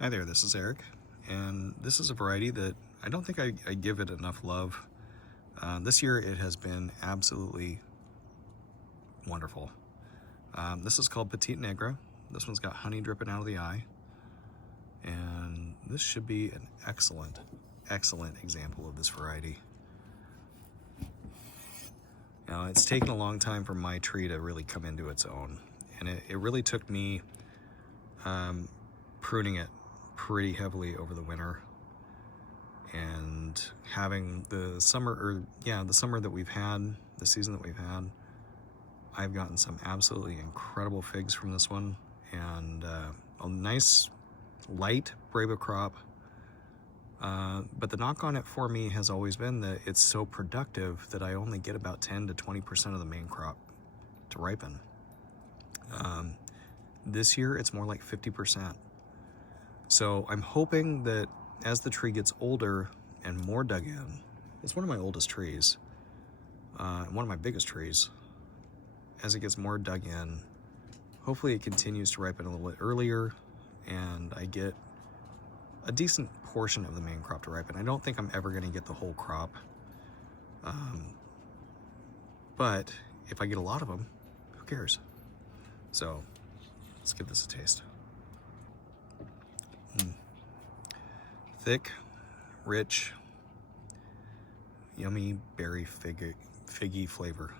Hi there, this is Eric, and this is a variety that I don't think I give it enough love. This year it has been absolutely wonderful. This is called Petite Negra. This one's got honey dripping out of the eye, and this should be an excellent example of this variety. Now, it's taken a long time for my tree to really come into its own, and it really took me pruning it pretty heavily over the winter, and having the summer that we've had, the season that we've had, I've gotten some absolutely incredible figs from this one, and a nice light Brava crop. But the knock on it for me has always been that it's so productive that I only get about 10 to 20% of the main crop to ripen. This year it's more like 50%. So I'm hoping that as the tree gets older and more dug in, it's one of my oldest trees, one of my biggest trees. As it gets more dug in, hopefully it continues to ripen a little bit earlier and I get a decent portion of the main crop to ripen. I don't think I'm ever going to get the whole crop, but if I get a lot of them, who cares? So let's give this a taste. Thick, rich, yummy berry figgy flavor.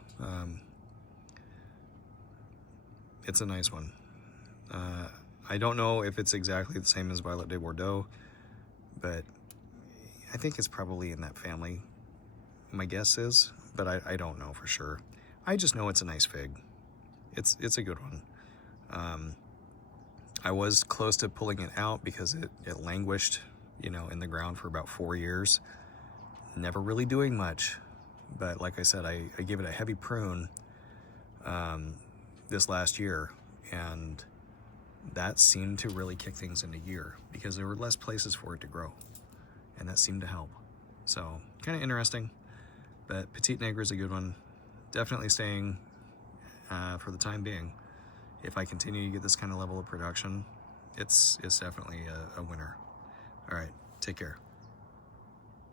It's a nice one. I don't know if it's exactly the same as Violet de Bordeaux, but I think it's probably in that family. My guess is, but I don't know for sure. I just know it's a nice fig. It's a good one. I was close to pulling it out because it languished, in the ground for about 4 years, never really doing much. But like I said, I gave it a heavy prune this last year, and that seemed to really kick things into gear because there were less places for it to grow, and that seemed to help. So kind of interesting, but Petite Negra is a good one. Definitely staying for the time being. If I continue to get this kind of level of production, it's definitely a winner. All right, take care.